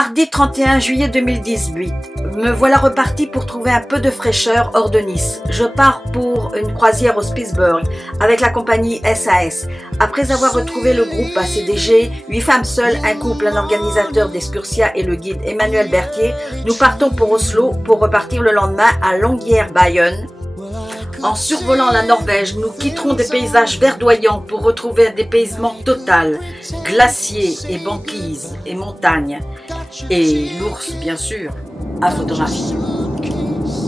Mardi 31 juillet 2018, me voilà reparti pour trouver un peu de fraîcheur hors de Nice. Je pars pour une croisière au Spitzberg avec la compagnie SAS. Après avoir retrouvé le groupe ACDG, 8 femmes seules, un couple, un organisateur d'Excursia et le guide Emmanuel Berthier, nous partons pour Oslo pour repartir le lendemain à Longyearbyen. En survolant la Norvège, nous quitterons des paysages verdoyants pour retrouver un dépaysement total, glaciers et banquises et montagnes, et l'ours bien sûr, à photographier.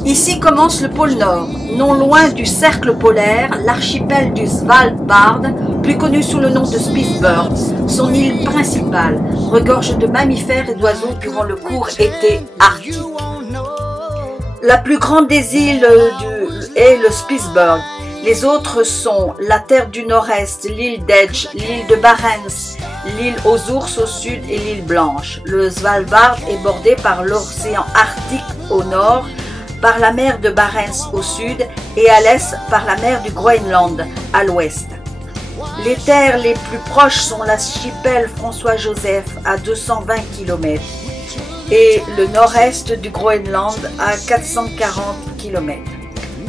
Ici commence le pôle Nord, non loin du cercle polaire, l'archipel du Svalbard, plus connu sous le nom de Spitsbergen. Son île principale regorge de mammifères et d'oiseaux durant le court été arctique. La plus grande des îles est le Spitsbergen. Les autres sont la Terre du Nord-Est, l'île d'Edge, l'île de Barents, l'île aux ours au sud et l'île Blanche. Le Svalbard est bordé par l'océan Arctique au nord, par la mer de Barents au sud et à l'est par la mer du Groenland à l'ouest. Les terres les plus proches sont l'archipel François-Joseph à 220 km et le nord-est du Groenland à 440 km.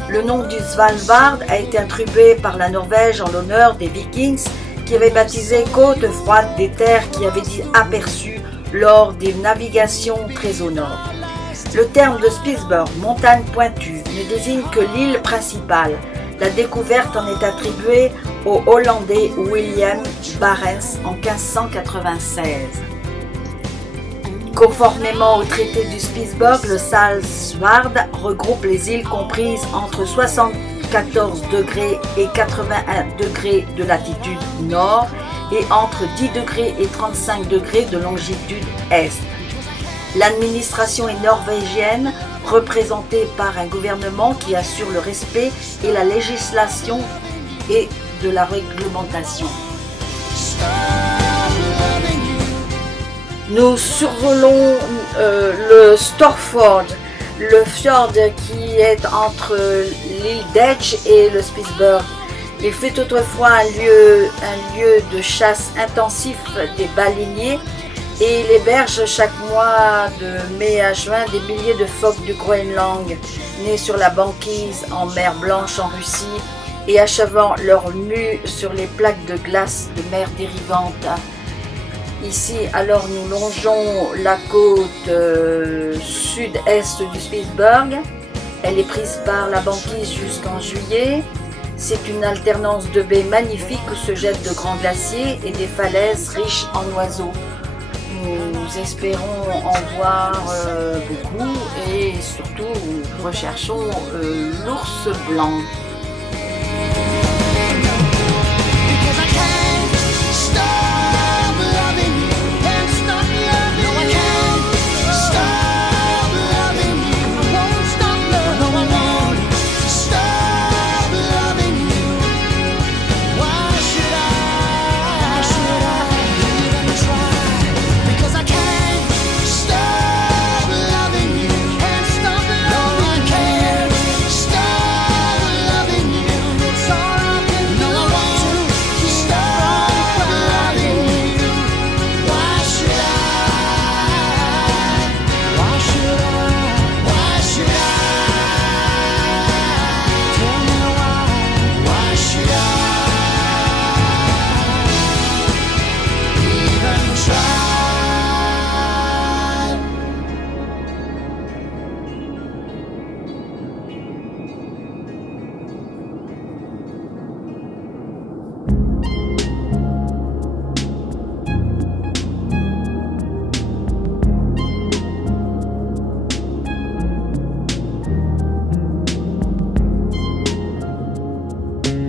Le nom du Svalbard a été attribué par la Norvège en l'honneur des Vikings qui avaient baptisé côte froide des terres qui avaient été aperçues lors des navigations très au nord. Le terme de Spitsbergen, montagne pointue, ne désigne que l'île principale. La découverte en est attribuée au Hollandais William Barents en 1596. Conformément au traité du Spitsbergen, le Svalbard regroupe les îles comprises entre 74 degrés et 81 degrés de latitude nord et entre 10 degrés et 35 degrés de longitude est. L'administration est norvégienne, représentée par un gouvernement qui assure le respect et la législation et de la réglementation. Nous survolons le Storfjord, le fjord qui est entre l'île d'Edge et le Spitsbergen. Il fut autrefois un lieu de chasse intensif des baleiniers et il héberge chaque mois de mai à juin des milliers de phoques du Groenland nés sur la banquise en mer Blanche en Russie et achevant leur mue sur les plaques de glace de mer dérivantes. Ici, alors, nous longeons la côte sud-est du Spitsbergen. Elle est prise par la banquise jusqu'en juillet. C'est une alternance de baies magnifiques où se jettent de grands glaciers et des falaises riches en oiseaux. Nous espérons en voir beaucoup et surtout nous recherchons l'ours blanc.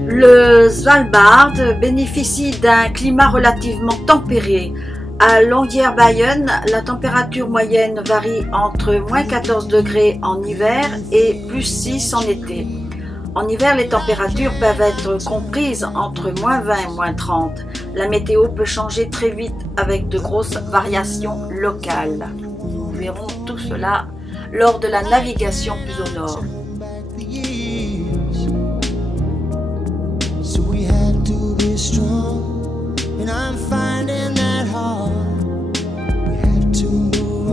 Le Svalbard bénéficie d'un climat relativement tempéré. À Longyearbyen, la température moyenne varie entre moins 14 degrés en hiver et plus 6 en été. En hiver, les températures peuvent être comprises entre moins 20 et moins 30. La météo peut changer très vite avec de grosses variations locales. Nous verrons tout cela lors de la navigation plus au nord. Strong, and I'm finding that hard. We had to move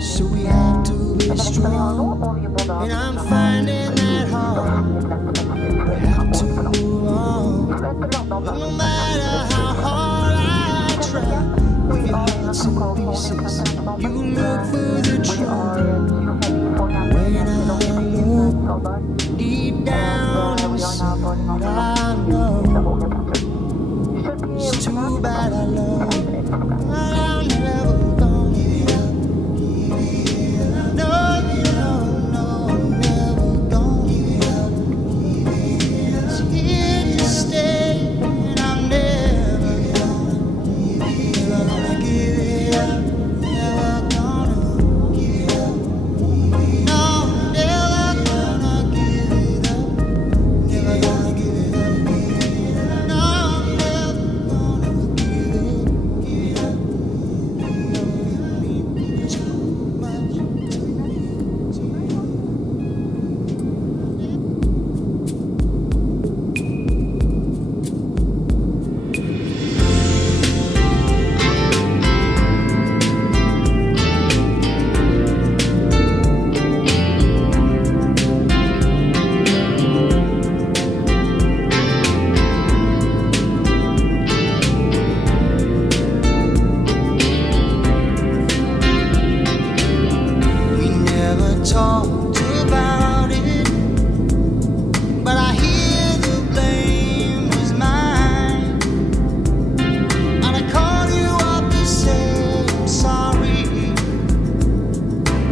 So we have to be strong, and I'm finding that hard. Have to move on, but no matter how hard I try, if your heart's in pieces, you look for the truth. When I'm alone, deep down inside, I know it's too bad I love you, but I'm never gonna give it up. No, no, I'm never gonna give it up. It's here to stay, and I'm never gonna give it up. Never gonna give it up. No, never gonna give it up. Never gonna give it up. No, I'm never gonna give it up. Too much to me. We never talked about it, but I hear the blame was mine. And I call you up to say I'm sorry,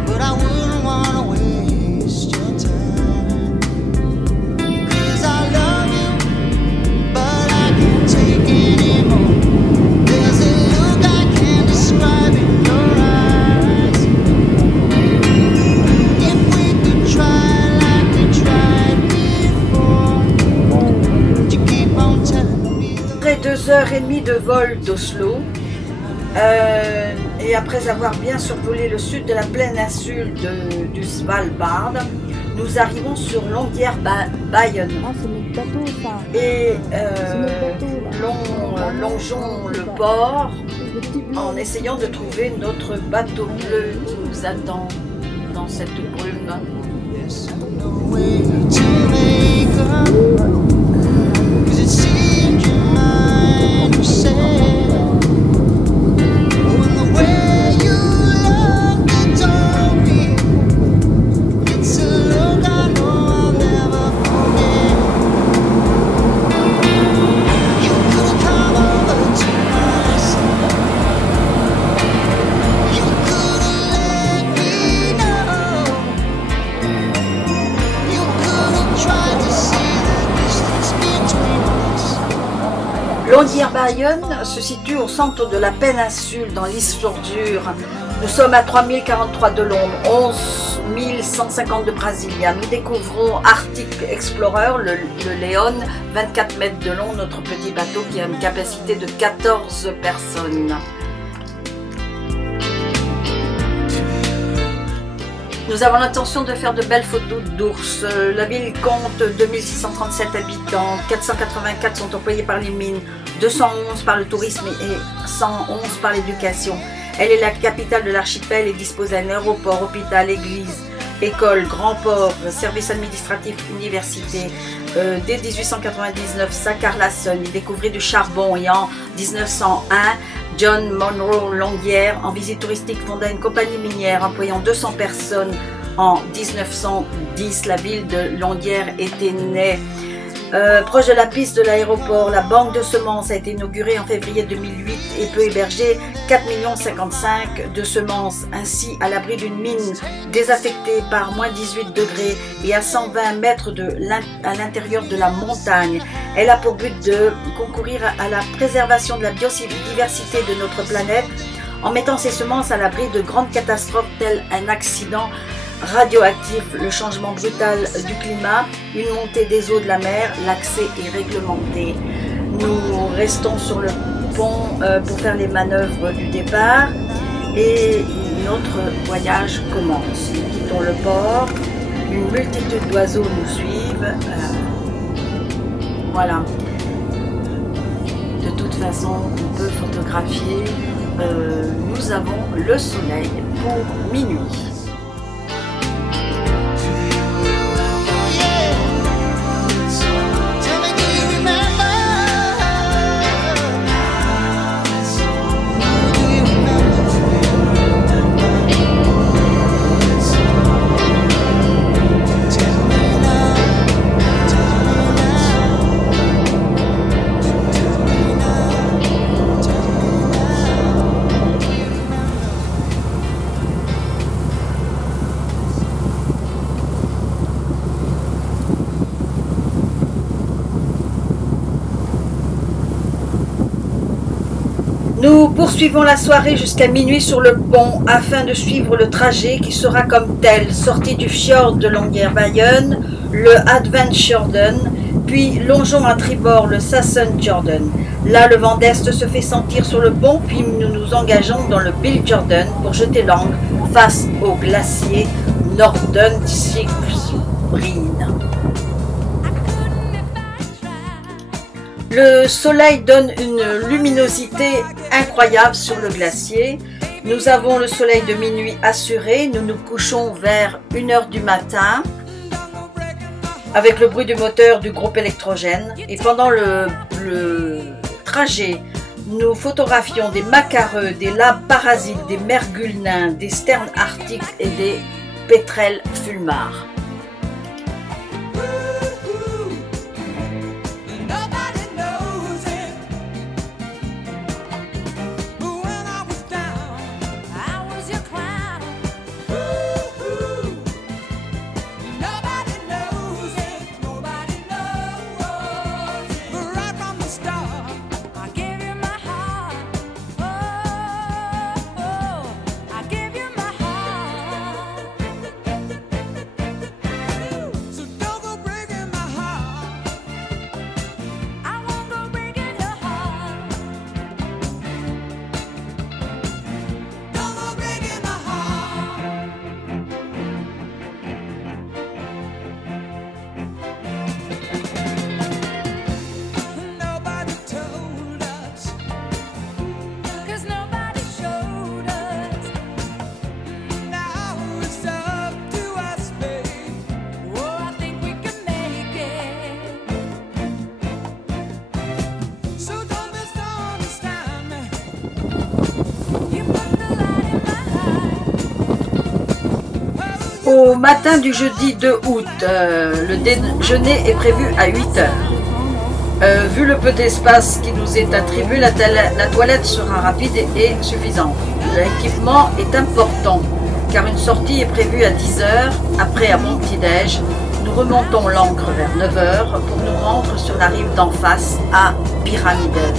but I wouldn't wanna waste your time. 'Cause I love you, but I can't take anymore. There's a look I can't describe in your eyes. If we could try like we tried before, would you keep on telling me the Après 2h30 de vol d'Oslo, et après avoir bien survolé le sud de la péninsule du Svalbard, nous arrivons sur Longyearbyen Ah, c'est notre bateau, ça. et C'est notre bateau, là. longeons le port Le petit bleu. en essayant de trouver notre bateau bleu qui nous attend dans cette brume. There's no way to make up, 'cause it seemed your mind was set on the way you loved and told me. It's a look I know I'll never forget. You could come over to my side. You could let me know. You could have tried to see the distance between us. Longyearbyen se situe au centre de la péninsule dans l'Isfjordur. Nous sommes à 3043 de Londres, 11 150 de Brasilia. Nous découvrons Arctic Explorer, le Léon, 24 mètres de long, notre petit bateau qui a une capacité de 14 personnes. Nous avons l'intention de faire de belles photos d'ours. La ville compte 2637 habitants, 484 sont employés par les mines, 211 par le tourisme et 111 par l'éducation. Elle est la capitale de l'archipel et dispose d'un aéroport, hôpital, église, école, grand port, service administratif, université. Dès 1899, Sakar Larsson y découvrit du charbon et en 1901, John Monroe Longyear, en visite touristique, fonda une compagnie minière employant 200 personnes. En 1910, la ville de Longyear était née. Proche de la piste de l'aéroport, la banque de semences a été inaugurée en février 2008 et peut héberger 4 55 000 de semences, ainsi à l'abri d'une mine désaffectée par moins 18 degrés et à 120 mètres à l'intérieur de la montagne. Elle a pour but de concourir à la préservation de la biodiversité de notre planète en mettant ces semences à l'abri de grandes catastrophes telles un accident radioactif, le changement brutal du climat, une montée des eaux de la mer. L'accès est réglementé. Nous restons sur le pont pour faire les manœuvres du départ et notre voyage commence. Nous quittons le port, une multitude d'oiseaux nous suivent. Voilà. De toute façon, on peut photographier nous avons le soleil pour minuit. Nous poursuivons la soirée jusqu'à minuit sur le pont afin de suivre le trajet qui sera comme tel, sorti du fjord de Longyearbyen, le Adventsfjorden, puis longeons à tribord le Sassenfjorden. Là, le vent d'est se fait sentir sur le pont, puis nous nous engageons dans le Bilfjorden pour jeter l'ancre face au glacier Nordenskiöldsbreen. Le soleil donne une luminosité incroyable sur le glacier. Nous avons le soleil de minuit assuré. Nous nous couchons vers 1 h du matin avec le bruit du moteur du groupe électrogène. Et pendant le trajet, nous photographions des macareux, des labes parasites, des mergules nains, des sternes arctiques et des pétrels fulmars. Au matin du jeudi 2 août, le déjeuner est prévu à 8 h. Vu le peu d'espace qui nous est attribué, la toilette sera rapide et suffisante. L'équipement est important car une sortie est prévue à 10 h. Après un bon petit-déj, nous remontons l'ancre vers 9 h pour nous rendre sur la rive d'en face à Pyramiden.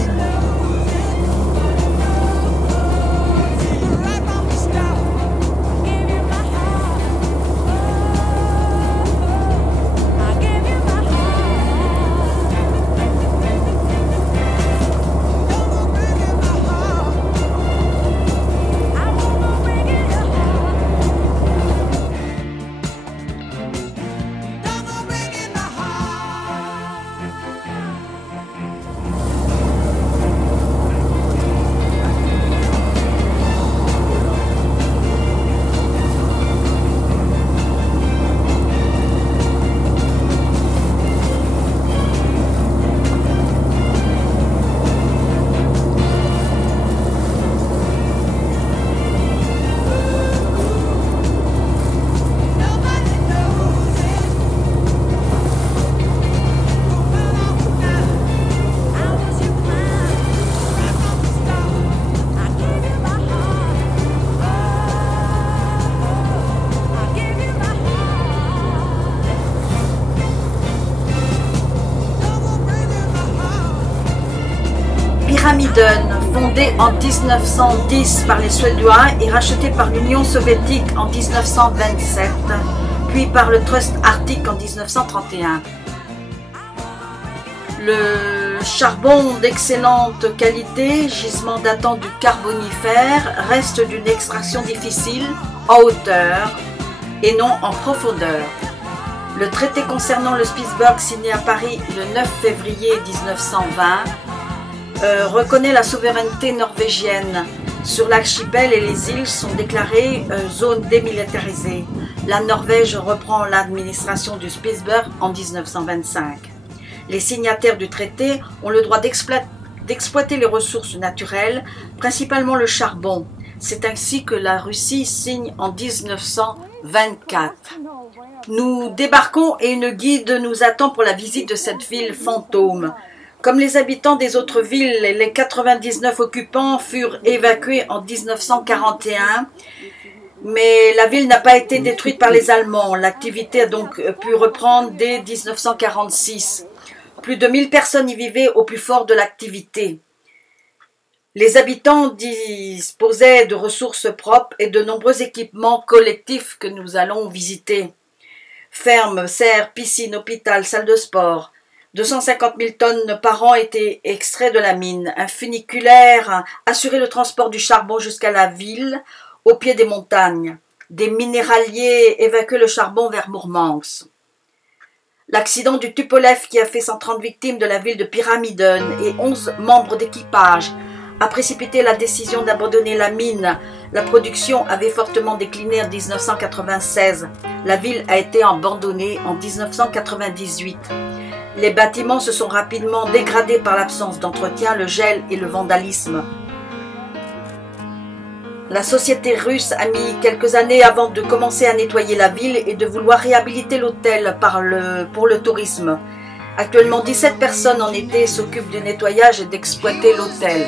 Pyramiden, fondé en 1910 par les Suédois et racheté par l'Union soviétique en 1927, puis par le Trust Arctique en 1931. Le charbon d'excellente qualité, gisement datant du Carbonifère, reste d'une extraction difficile en hauteur et non en profondeur. Le traité concernant le Spitsberg signé à Paris le 9 février 1920 reconnaît la souveraineté norvégienne sur l'archipel et les îles sont déclarées zones démilitarisées. La Norvège reprend l'administration du Spitsberg en 1925. Les signataires du traité ont le droit d'exploiter les ressources naturelles, principalement le charbon. C'est ainsi que la Russie signe en 1924. Nous débarquons et une guide nous attend pour la visite de cette ville fantôme. Comme les habitants des autres villes, les 99 occupants furent évacués en 1941, mais la ville n'a pas été détruite par les Allemands. L'activité a donc pu reprendre dès 1946. Plus de 1000 personnes y vivaient au plus fort de l'activité. Les habitants disposaient de ressources propres et de nombreux équipements collectifs que nous allons visiter. Fermes, serres, piscines, hôpital, salles de sport. 250 000 tonnes par an étaient extraits de la mine. Un funiculaire assurait le transport du charbon jusqu'à la ville, au pied des montagnes. Des minéraliers évacuaient le charbon vers Mourmansk. L'accident du Tupolev qui a fait 130 victimes de la ville de Pyramiden et 11 membres d'équipage a précipité la décision d'abandonner la mine. La production avait fortement décliné en 1996. La ville a été abandonnée en 1998. Les bâtiments se sont rapidement dégradés par l'absence d'entretien, le gel et le vandalisme. La société russe a mis quelques années avant de commencer à nettoyer la ville et de vouloir réhabiliter l'hôtel pour le tourisme. Actuellement, 17 personnes en été s'occupent du nettoyage et d'exploiter l'hôtel.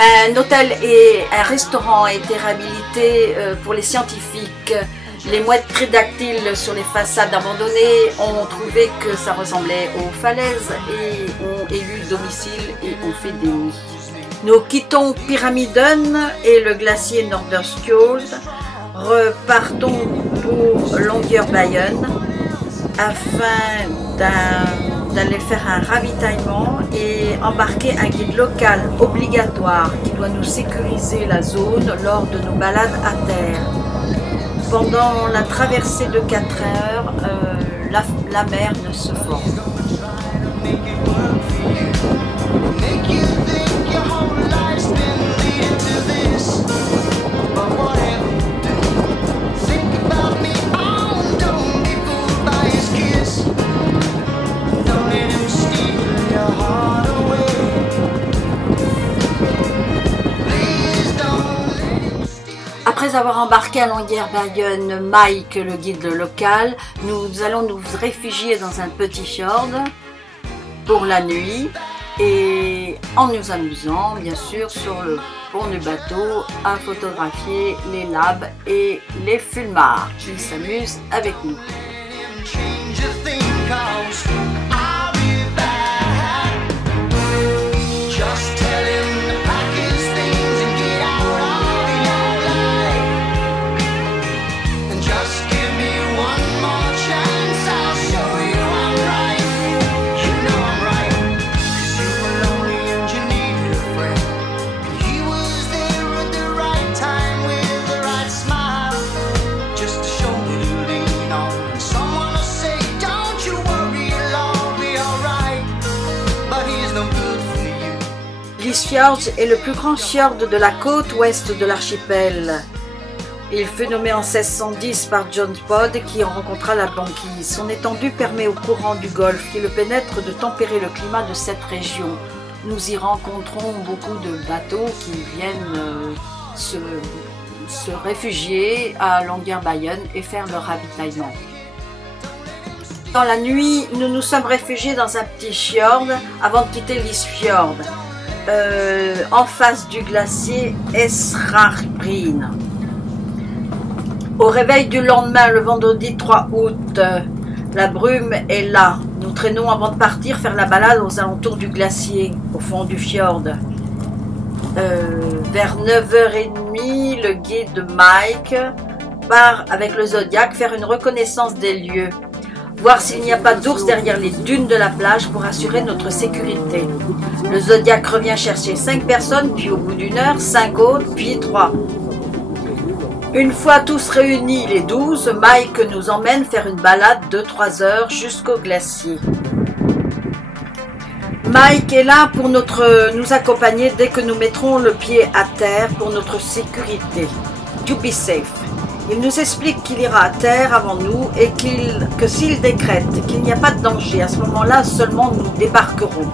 Un hôtel et un restaurant ont été réhabilités pour les scientifiques. Les mouettes tridactyles sur les façades abandonnées ont trouvé que ça ressemblait aux falaises et ont élu domicile et ont fait des nids. Nous quittons Pyramiden et le glacier Norderskjold, repartons pour Longyearbyen afin d'aller faire un ravitaillement et embarquer un guide local obligatoire qui doit nous sécuriser la zone lors de nos balades à terre. Pendant la traversée de 4 heures, la mer ne se forme. Après avoir embarqué à Longyearbyen Mike, le guide local, nous allons nous réfugier dans un petit fjord pour la nuit et en nous amusant bien sûr sur le pont du bateau à photographier les labs et les fulmars qui s'amusent avec nous. Lysfjord est le plus grand fjord de la côte ouest de l'archipel. Il fut nommé en 1610 par John Pod qui en rencontra la banquise. Son étendue permet au courant du Golfe qui le pénètre de tempérer le climat de cette région. Nous y rencontrons beaucoup de bateaux qui viennent se réfugier à Longyearbyen et faire leur ravitaillement. Dans la nuit, nous nous sommes réfugiés dans un petit fjord avant de quitter Lysfjord, en face du glacier Esrarbreen. Au réveil du lendemain, le vendredi 3 août, la brume est là. Nous traînons avant de partir faire la balade aux alentours du glacier, au fond du fjord. Vers 9h30, le guide Mike part avec le Zodiac faire une reconnaissance des lieux. Voir s'il n'y a pas d'ours derrière les dunes de la plage pour assurer notre sécurité. Le Zodiac revient chercher 5 personnes, puis au bout d'une heure, 5 autres, puis 3. Une fois tous réunis, les 12, Mike nous emmène faire une balade de 3 heures jusqu'au glacier. Mike est là pour nous accompagner dès que nous mettrons le pied à terre pour notre sécurité. To be safe. Il nous explique qu'il ira à terre avant nous et que s'il décrète qu'il n'y a pas de danger, à ce moment-là seulement nous débarquerons.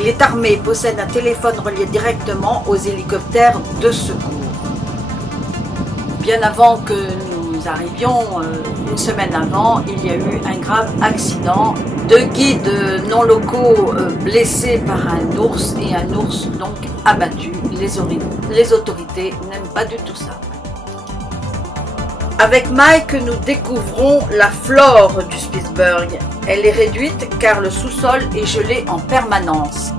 Il est armé, possède un téléphone relié directement aux hélicoptères de secours. Bien avant que nous arrivions, une semaine avant, il y a eu un grave accident. 2 guides non locaux blessés par un ours et un ours donc abattu. Les autorités n'aiment pas du tout ça. Avec Mike, nous découvrons la flore du Spitsberg. Elle est réduite car le sous-sol est gelé en permanence.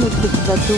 Notre petit bateau.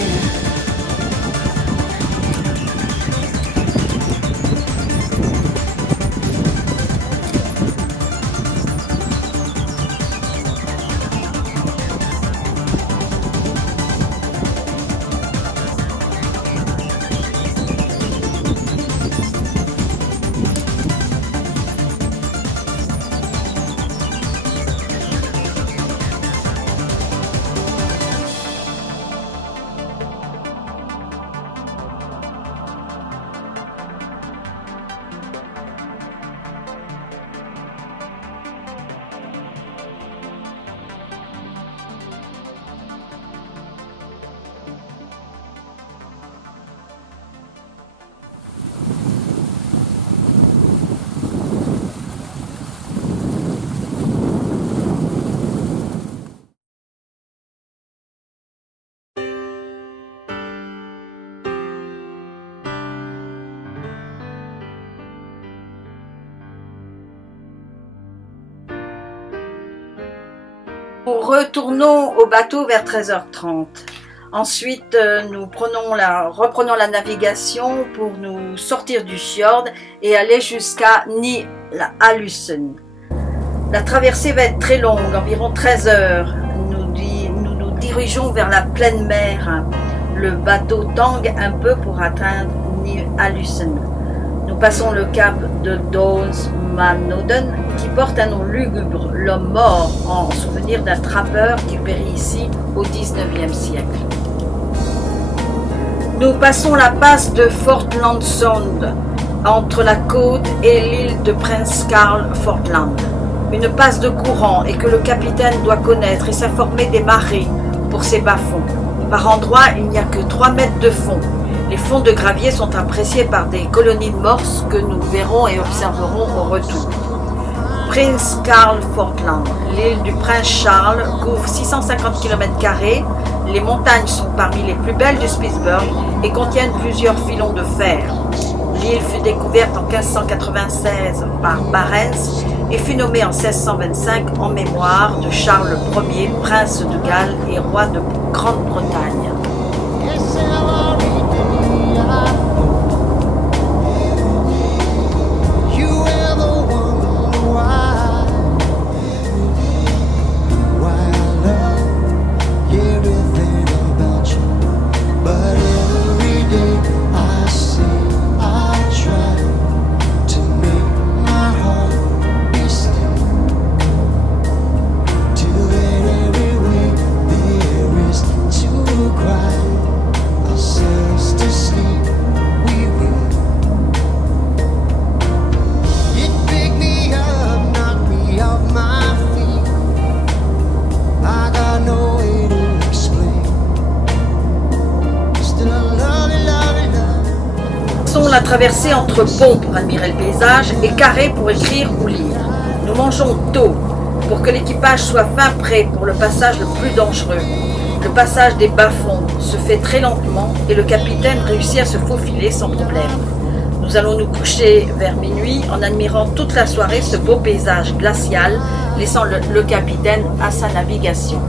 Nous retournons au bateau vers 13h30. Ensuite, nous reprenons la navigation pour nous sortir du fjord et aller jusqu'à Ny-Ålesund. La traversée va être très longue, environ 13 heures. Nous nous dirigeons vers la pleine mer. Le bateau tangue un peu pour atteindre Ny-Ålesund. Nous passons le cap de Dolmsmanoden qui porte un nom lugubre, l'homme mort, en souvenir d'un trappeur qui périt ici au XIXe siècle. Nous passons la passe de Fortlandsund entre la côte et l'île de Prince Karl Fortland. Une passe de courant et que le capitaine doit connaître et s'informer des marées pour ses bas-fonds. Par endroits, il n'y a que 3 mètres de fond. Les fonds de gravier sont appréciés par des colonies de morses que nous verrons et observerons au retour. Prince Karl Fortland, l'île du Prince Charles, couvre 650 km². Les montagnes sont parmi les plus belles du Spitzberg et contiennent plusieurs filons de fer. L'île fut découverte en 1596 par Barents et fut nommée en 1625 en mémoire de Charles Ier, prince de Galles et roi de Grande-Bretagne. La traversée entre ponts pour admirer le paysage et carrés pour écrire ou lire. Nous mangeons tôt pour que l'équipage soit fin prêt pour le passage le plus dangereux. Le passage des bas-fonds se fait très lentement et le capitaine réussit à se faufiler sans problème. Nous allons nous coucher vers minuit en admirant toute la soirée ce beau paysage glacial, laissant le capitaine à sa navigation.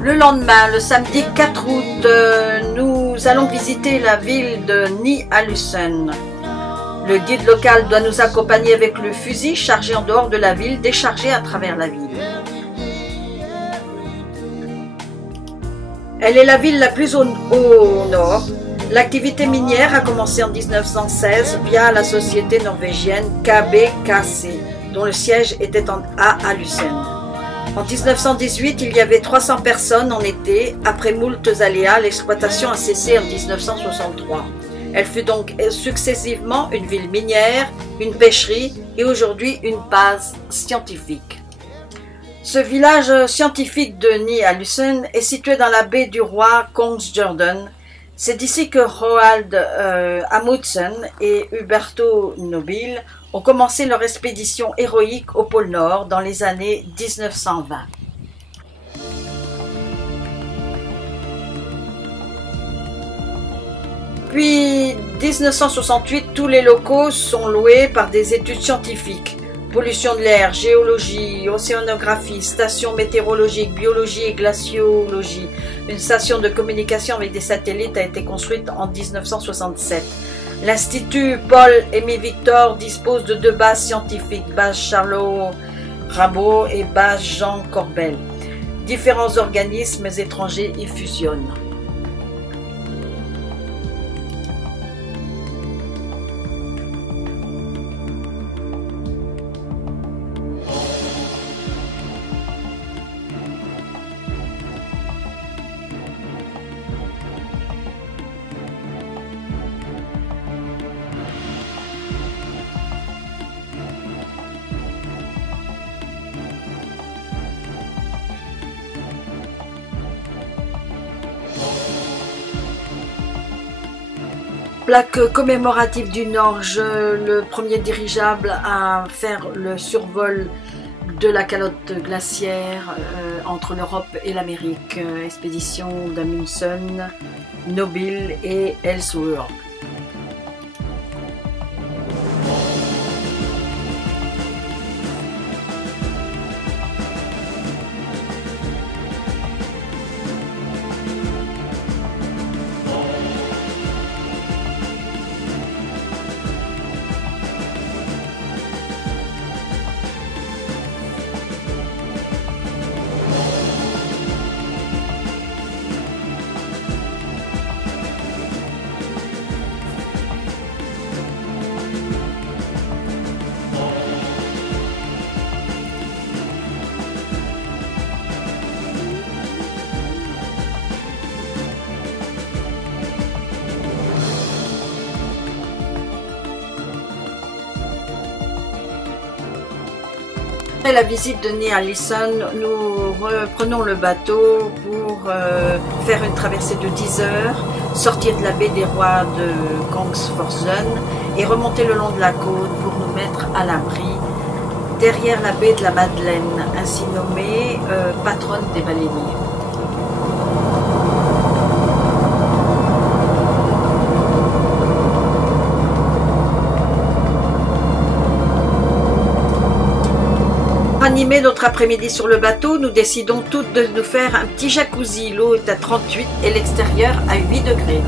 Le lendemain, le samedi 4 août, nous allons visiter la ville de Ny-Ålesund. Le guide local doit nous accompagner avec le fusil chargé en dehors de la ville, déchargé à travers la ville. Elle est la ville la plus au nord. L'activité minière a commencé en 1916 via la société norvégienne KBKC, dont le siège était à Ålesund. En 1918, il y avait 300 personnes en été. Après moultes aléas, l'exploitation a cessé en 1963. Elle fut donc successivement une ville minière, une pêcherie et aujourd'hui une base scientifique. Ce village scientifique de Ny-à-Lucerne est situé dans la baie du roi Kongsjordan. C'est d'ici que Roald Amundsen et Huberto Nobile ont commencé leur expédition héroïque au pôle Nord dans les années 1920. Puis 1968, tous les locaux sont loués par des études scientifiques. Pollution de l'air, géologie, océanographie, station météorologique, biologie et glaciologie. Une station de communication avec des satellites a été construite en 1967. L'Institut Paul-Émile Victor dispose de 2 bases scientifiques, base Charlot-Rabault et base Jean Corbel. Différents organismes étrangers y fusionnent. Plaque commémorative du Norge, le premier dirigeable à faire le survol de la calotte glaciaire entre l'Europe et l'Amérique, expédition d'Amundsen, Nobile et Ellsworth. Après la visite de Ny-à-Lucerne, nous reprenons le bateau pour faire une traversée de 10 heures, sortir de la baie des Rois de Kongsjordan et remonter le long de la côte pour nous mettre à l'abri derrière la baie de la Madeleine, ainsi nommée patronne des baleiniers. Animer notre après-midi sur le bateau, nous décidons toutes de nous faire un petit jacuzzi. L'eau est à 38 et l'extérieur à 8 degrés.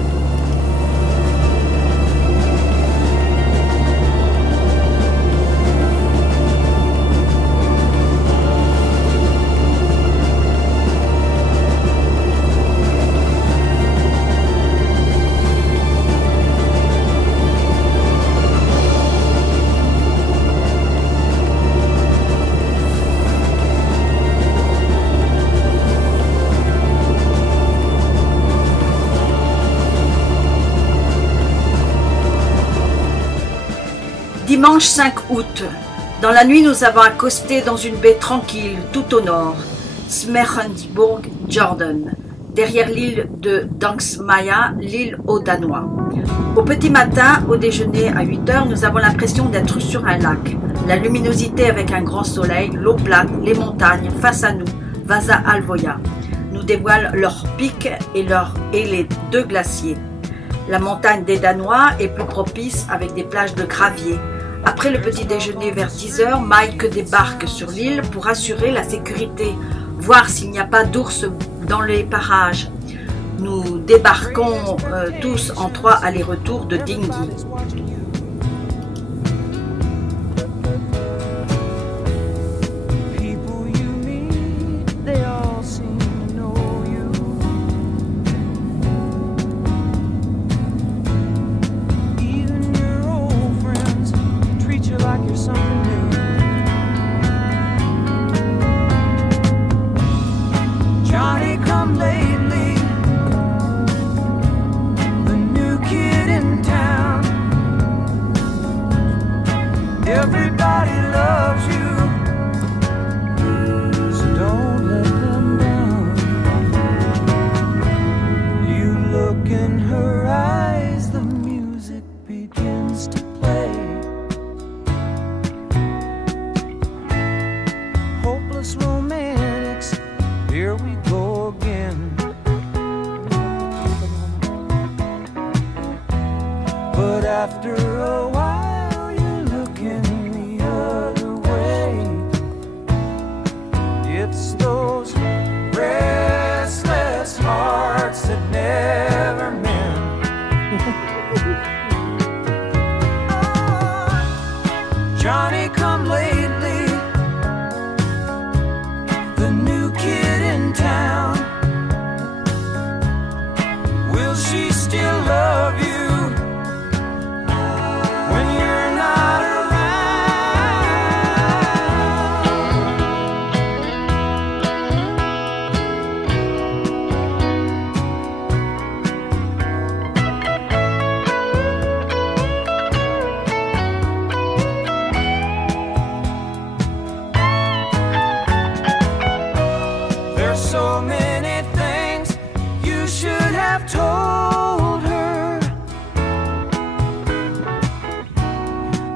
Dimanche 5 août. Dans la nuit, nous avons accosté dans une baie tranquille, tout au nord, Smeerensburg-Jordan, derrière l'île de Dangsmaya, l'île aux Danois. Au petit matin, au déjeuner à 8 heures, nous avons l'impression d'être sur un lac. La luminosité avec un grand soleil, l'eau plate, les montagnes face à nous, Vasa Alvoya, nous dévoilent leurs pics et les 2 glaciers. La montagne des Danois est plus propice avec des plages de gravier. Après le petit déjeuner vers 10 heures, Mike débarque sur l'île pour assurer la sécurité, voir s'il n'y a pas d'ours dans les parages. Nous débarquons tous en 3 allers-retours de dinghy. Johnny come lately, the new kid in town. after a while you're looking the other way. It's those restless hearts that never mend. Johnny come lately, the new kid in town. Will she still love you when you're not There's so many things you should have told her,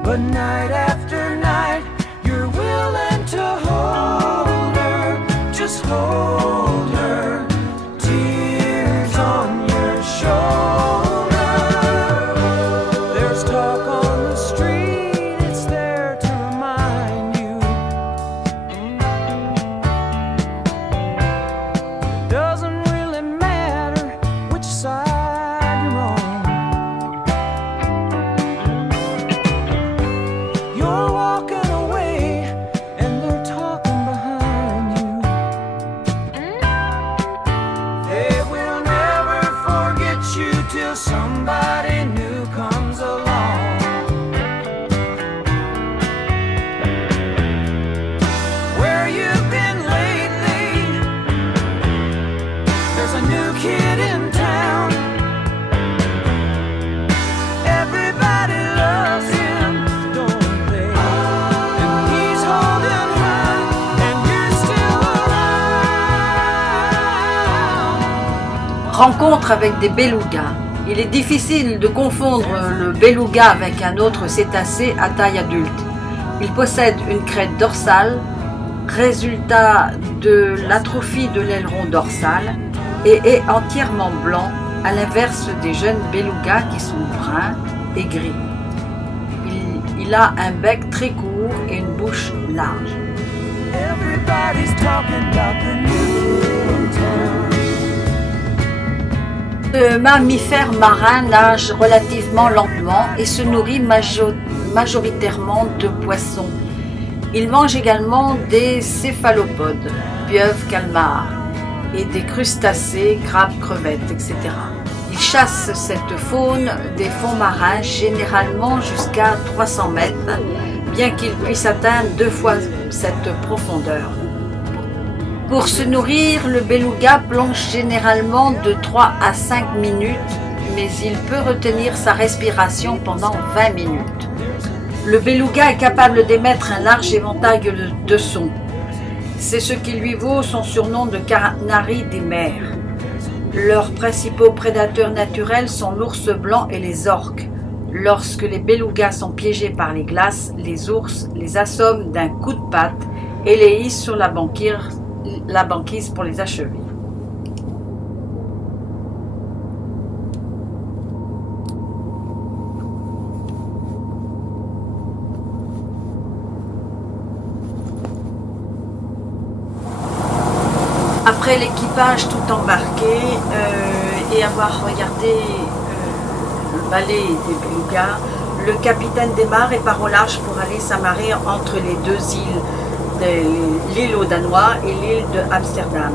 but night after night you're willing to hold her, just hold her, tears on your shoulder. There's talk on the street, it's there to remind you. Doesn't really matter which side you're on. You're walking away and they're talking behind you. They will never forget you till somebody new comes along. Where you've been lately, there's a new kid in town. Everybody loves him, don't they? And he's holding her, and you're still around. Rencontre avec des belugas. Il est difficile de confondre le beluga avec un autre cétacé à taille adulte. Il possède une crête dorsale, résultat de l'atrophie de l'aileron dorsal, et est entièrement blanc, à l'inverse des jeunes belugas qui sont bruns et gris. Il a un bec très court et une bouche large. Everybody's talking about the new kid in town. Le mammifère marin nage relativement lentement et se nourrit majoritairement de poissons. Il mange également des céphalopodes, pieuvres, calmars, et des crustacés, crabes, crevettes, etc. Il chasse cette faune des fonds marins généralement jusqu'à 300 mètres, bien qu'il puisse atteindre 2 fois cette profondeur. Pour se nourrir, le beluga plonge généralement de 3 à 5 minutes, mais il peut retenir sa respiration pendant 20 minutes. Le beluga est capable d'émettre un large éventail de sons. C'est ce qui lui vaut son surnom de canari des mers. Leurs principaux prédateurs naturels sont l'ours blanc et les orques. Lorsque les belugas sont piégés par les glaces, les ours les assomment d'un coup de patte et les hissent sur la banquise pour les achever. Après l'équipage tout embarqué et avoir regardé le balai des belugas, le capitaine démarre et part au large pour aller s'amarrer entre les deux îles, l'île aux Danois et l'île de Amsterdam.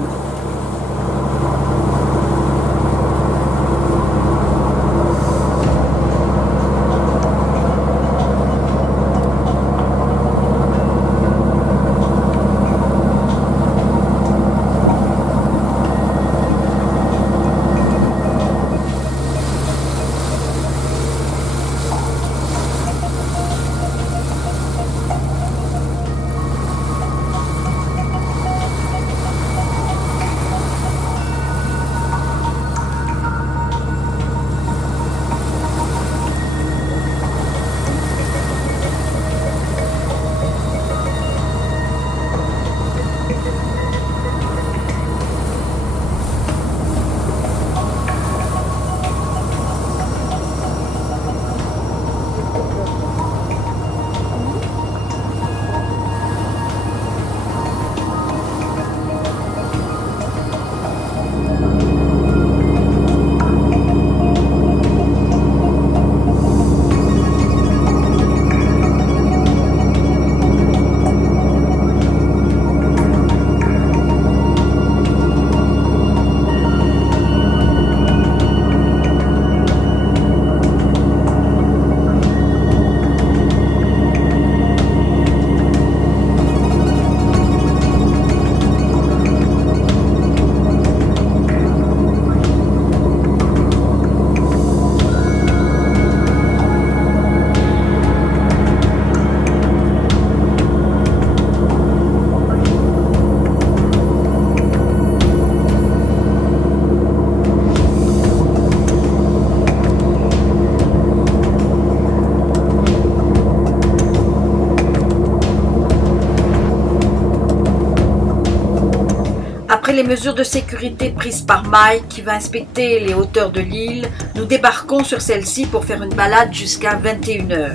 Après les mesures de sécurité prises par Mike qui va inspecter les hauteurs de l'île, nous débarquons sur celle-ci pour faire une balade jusqu'à 21 h.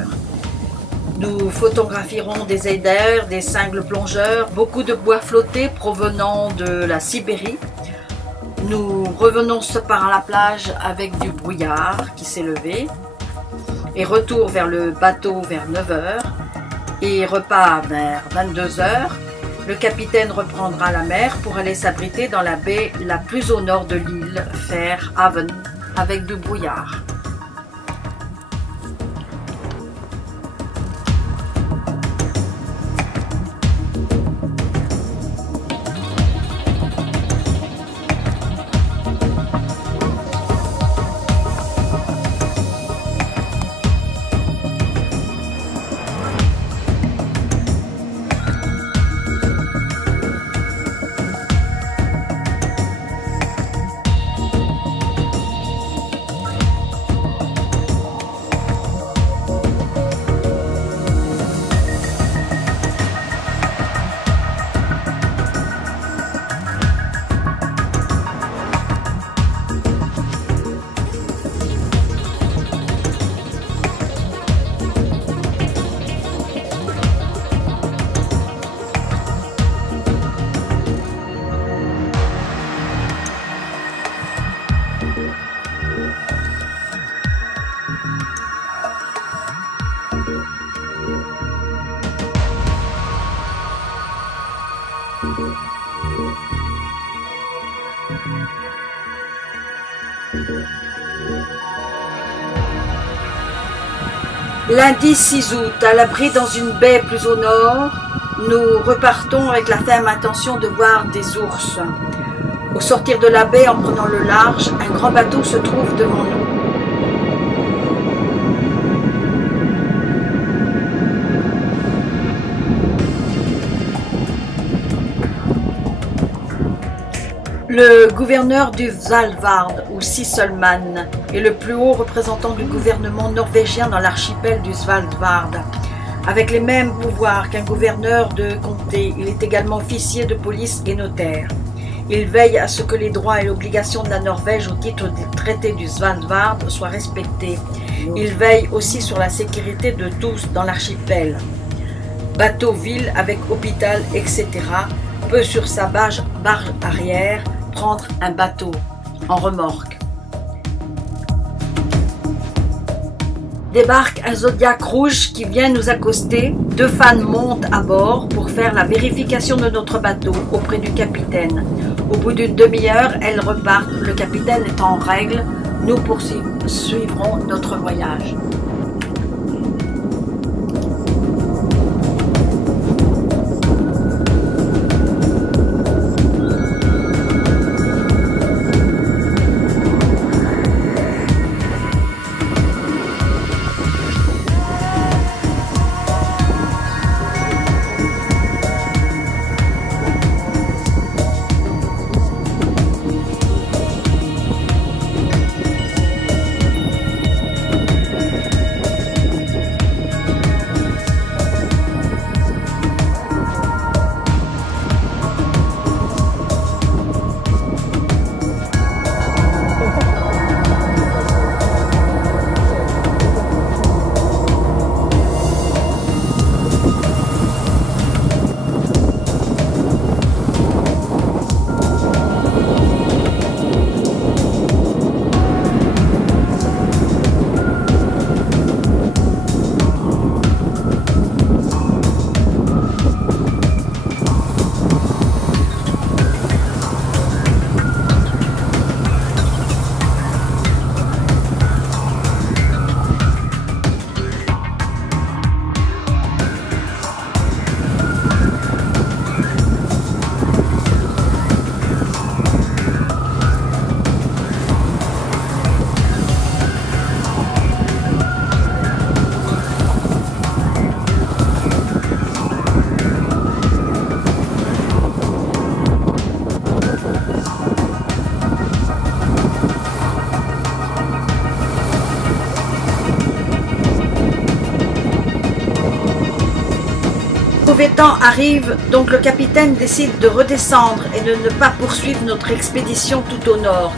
Nous photographierons des eiders, des cingles plongeurs, beaucoup de bois flotté provenant de la Sibérie. Nous revenons par la plage avec du brouillard qui s'est levé et retour vers le bateau vers 9 h et repas vers 22 h. Le capitaine reprendra la mer pour aller s'abriter dans la baie la plus au nord de l'île, Fairhaven, avec du brouillard. Lundi 6 août, à l'abri dans une baie plus au nord, nous repartons avec la ferme intention de voir des ours. Au sortir de la baie, en prenant le large, un grand bateau se trouve devant nous. Le gouverneur du Svalbard, ou Sysselmann, est le plus haut représentant du gouvernement norvégien dans l'archipel du Svalbard. Avec les mêmes pouvoirs qu'un gouverneur de comté, il est également officier de police et notaire. Il veille à ce que les droits et obligations de la Norvège au titre des traités du Svalbard soient respectés. Il veille aussi sur la sécurité de tous dans l'archipel. Bateau, ville avec hôpital, etc. peut sur sa barge arrière prendre un bateau en remorque. Débarque un Zodiac rouge qui vient nous accoster. 2 fans montent à bord pour faire la vérification de notre bateau auprès du capitaine. Au bout d'une demi-heure, elles repartent. Le capitaine est en règle. Nous poursuivrons notre voyage. mauvais temps arrive, donc le capitaine décide de redescendre et de ne pas poursuivre notre expédition tout au nord.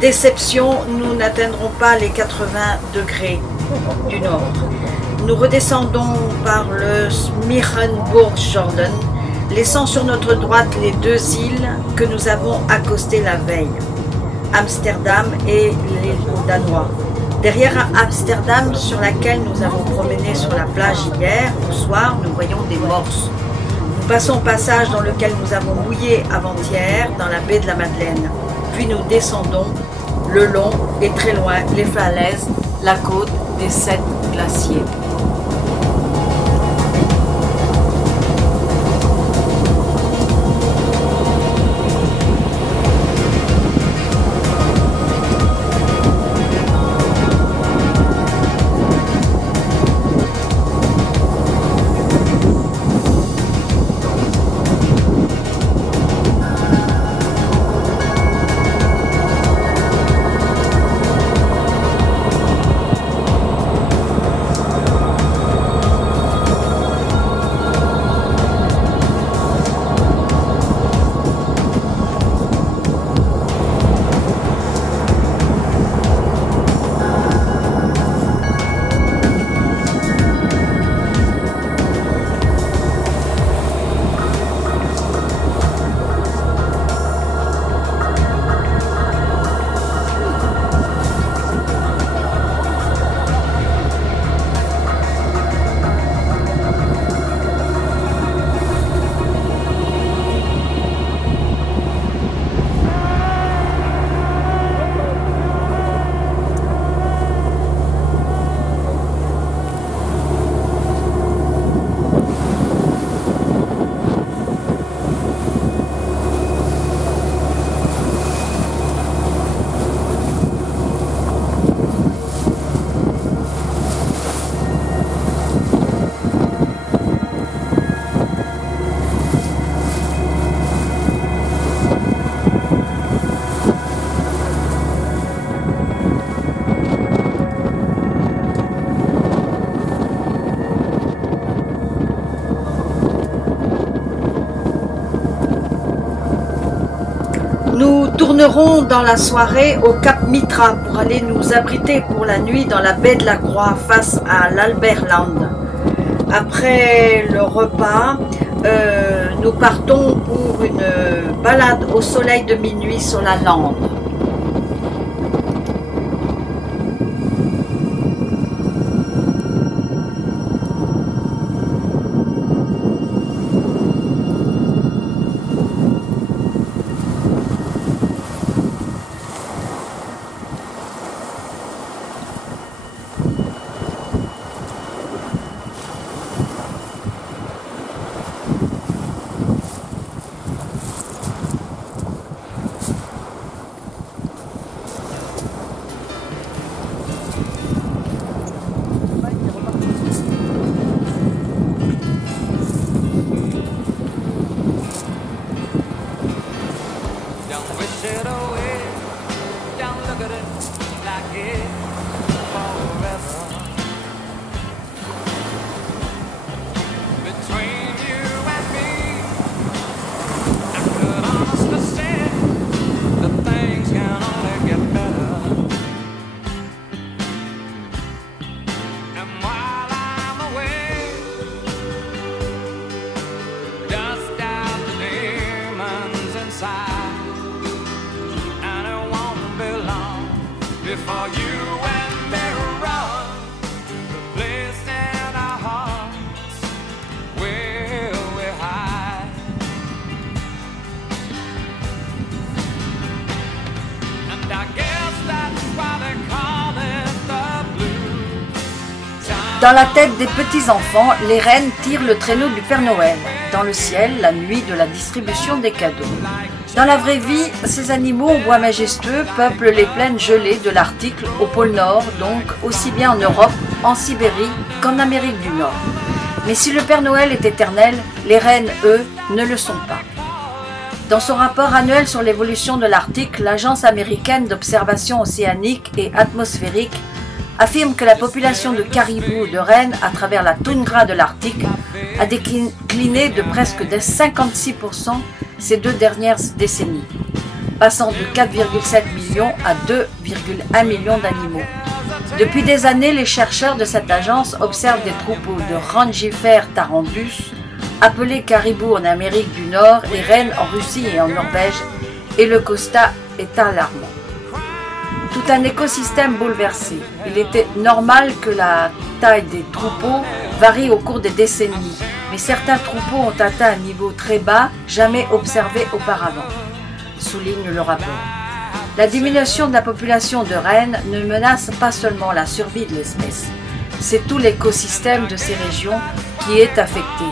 Déception, nous n'atteindrons pas les 80 degrés du nord. Nous redescendons par le Smeerenburg-Jordan, laissant sur notre droite les deux îles que nous avons accostées la veille, Amsterdam et l'île aux Danois. Derrière Amsterdam, sur laquelle nous avons promené sur la plage hier, au soir, nous voyons des morses. Nous passons au passage dans lequel nous avons mouillé avant-hier, dans la baie de la Madeleine. Puis nous descendons le long et très loin les falaises, la côte des 7 glaciers. Nous tournerons dans la soirée au Cap Mitra pour aller nous abriter pour la nuit dans la baie de la Croix face à l'Alberland. Après le repas, nous partons pour une balade au soleil de minuit sur la lande. Before you and me run the place in our hearts where we hide. And I guess that's why they call it the blues. Dans la tête des petits-enfants, les reines tirent le traîneau du Père Noël. Dans le ciel, la nuit de la distribution des cadeaux. Dans la vraie vie, ces animaux au bois majestueux peuplent les plaines gelées de l'Arctique au pôle Nord, donc aussi bien en Europe, en Sibérie qu'en Amérique du Nord. Mais si le Père Noël est éternel, les rennes, eux, ne le sont pas. Dans son rapport annuel sur l'évolution de l'Arctique, l'Agence américaine d'observation océanique et atmosphérique affirme que la population de caribous de rennes à travers la toundra de l'Arctique a décliné de presque de 56% ces 2 dernières décennies, passant de 4,7 millions à 2,1 millions d'animaux. Depuis des années, les chercheurs de cette agence observent des troupeaux de Rangifères tarandus, appelés caribous en Amérique du Nord et rennes en Russie et en Norvège, et le constat est alarmant. Tout un écosystème bouleversé. Il était normal que la taille des troupeaux varie au cours des décennies, mais certains troupeaux ont atteint un niveau très bas, jamais observé auparavant, souligne le rapport. La diminution de la population de rennes ne menace pas seulement la survie de l'espèce, c'est tout l'écosystème de ces régions qui est affecté.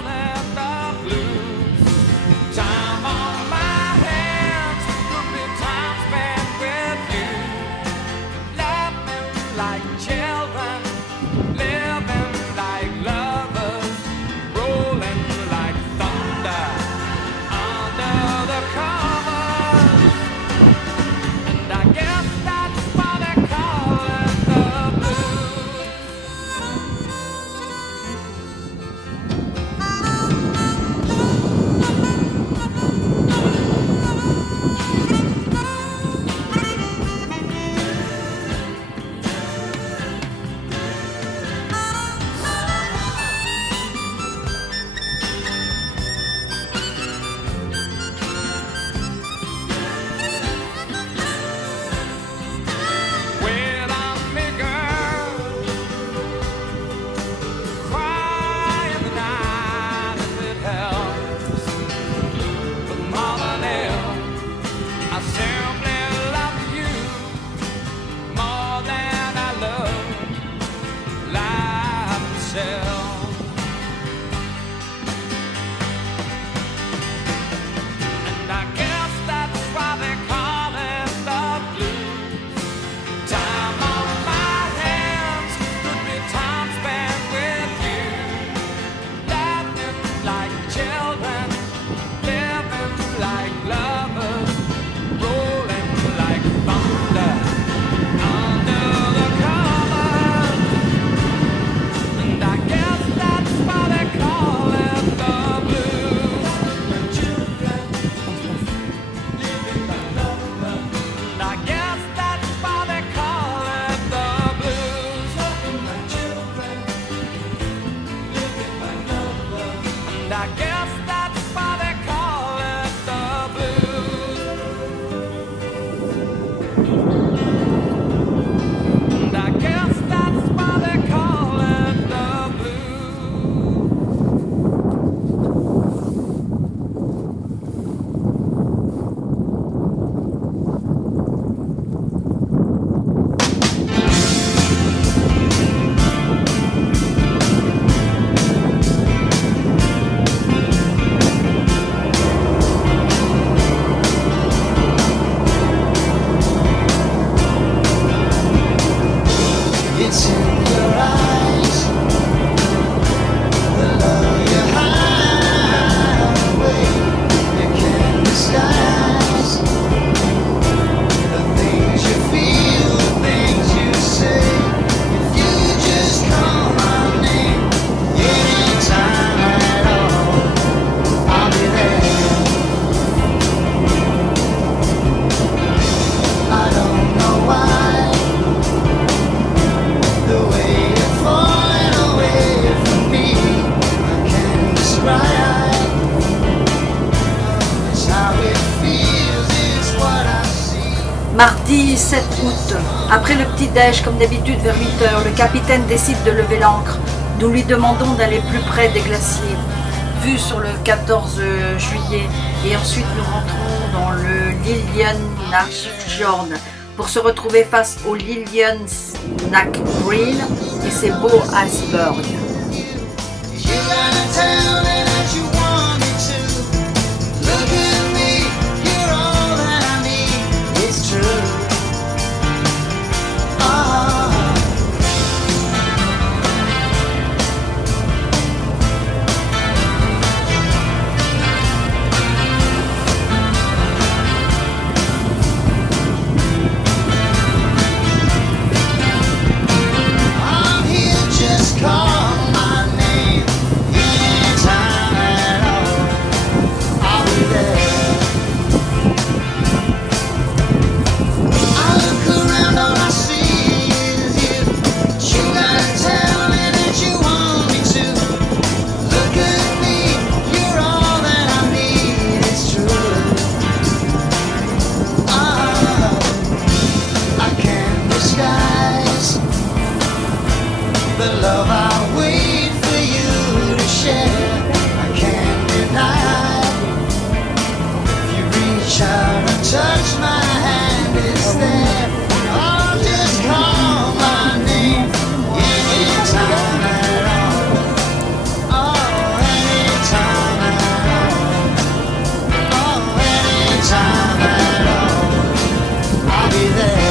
Mardi 7 août, après le petit-déj, comme d'habitude vers 8 h, le capitaine décide de lever l'ancre. Nous lui demandons d'aller plus près des glaciers, vus sur le 14 juillet. Et ensuite nous rentrons dans le Lillienachfjord pour se retrouver face au Lilliensnackbreen et ses beaux icebergs. love I wait for you to share, I can't deny. If you reach out and touch my hand, it's there. I'll just call my name anytime at all. Oh, anytime at all. Oh, anytime at all. I'll be there.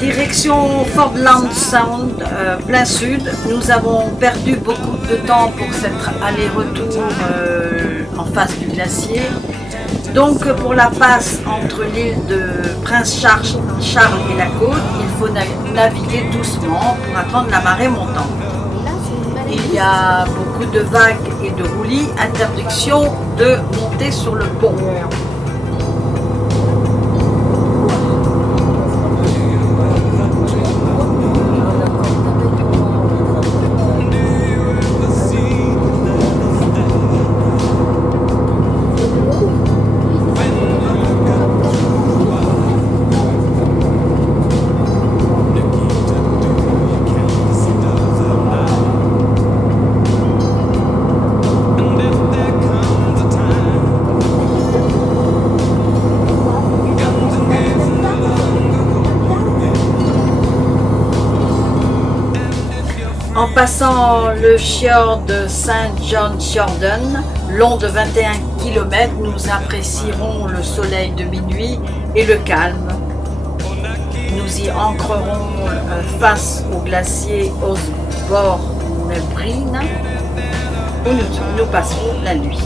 Direction Fordland Sound, plein sud. Nous avons perdu beaucoup de temps pour cet aller-retour en face du glacier. Donc pour la passe entre l'île de Prince Charles et la côte, il faut naviguer doucement pour attendre la marée montante. Il y a beaucoup de vagues et de roulis, interdiction de monter sur le pont. En passant le fjord de St. John Fjorden, long de 21 km, nous apprécierons le soleil de minuit et le calme. Nous y ancrerons face au glacier Osborne-Breen où nous passerons la nuit.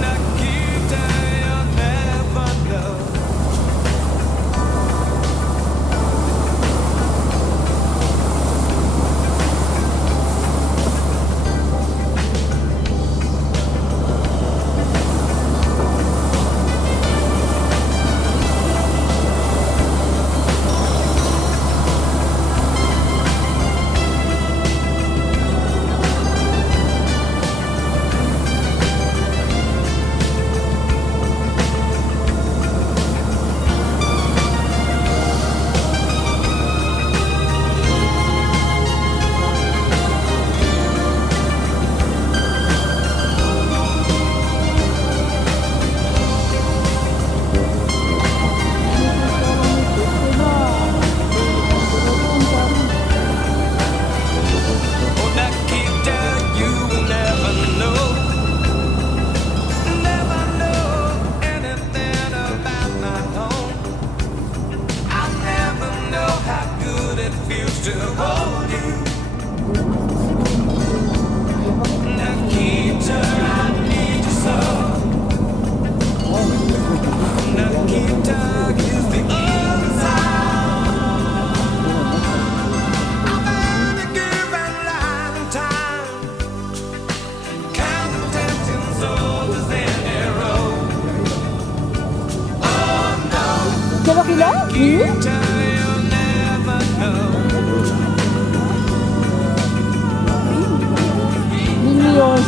No Minuit 11.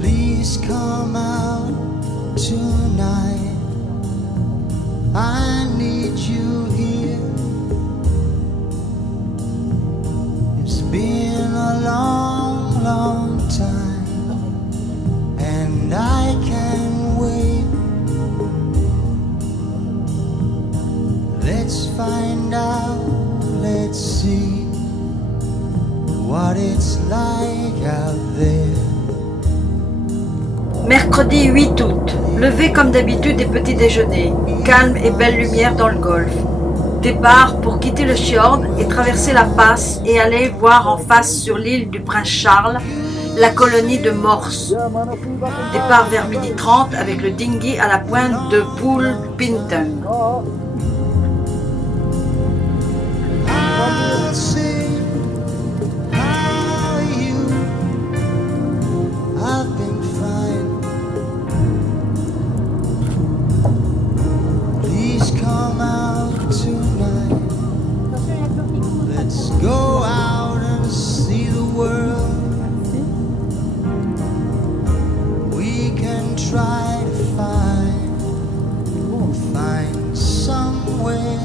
Please come out tonight. I need you here. It's been a long, long time, and I can't wait. Let's find out, let's see what it's like out there. Mercredi 8 août, lever comme d'habitude et petit déjeuner, calme et belle lumière dans le golfe. Départ pour quitter le fjord et traverser la passe et aller voir en face sur l'île du Prince Charles, la colonie de Morse. Départ vers 12h30 avec le dinghy à la pointe de Poulpinton. I'll see how you I've been fine. Please come out tonight. Let's go out and see the world. We can try to find somewhere.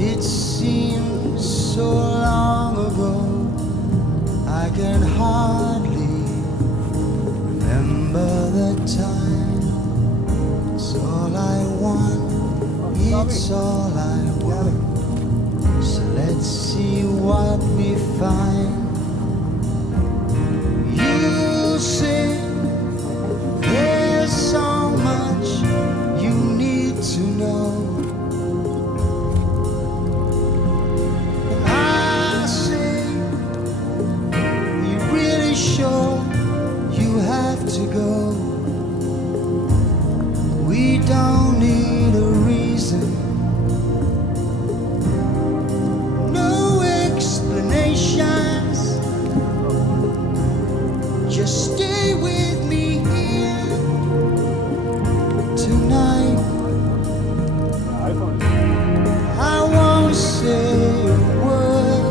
It seems so long ago, I can hardly remember the time. It's all I want, it's all I want. So let's see what we find. You say there's so much you need to know. Sure, you have to go. We don't need a reason, no explanations. Just stay with me here tonight. I won't say a word.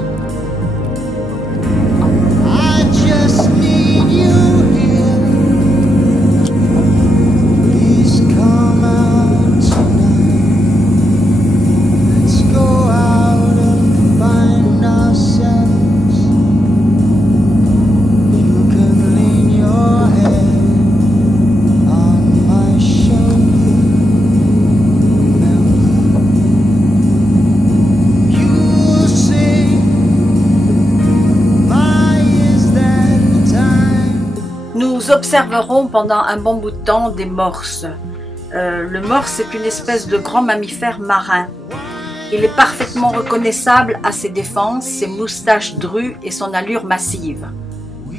Just need you here. Please come out tonight. Let's go out and find ourselves. You can lean your head on my shoulder. Remember, you'll see. Nous observerons pendant un bon bout de temps des morses. Le morse est une espèce de grand mammifère marin. Il est parfaitement reconnaissable à ses défenses, ses moustaches drues et son allure massive.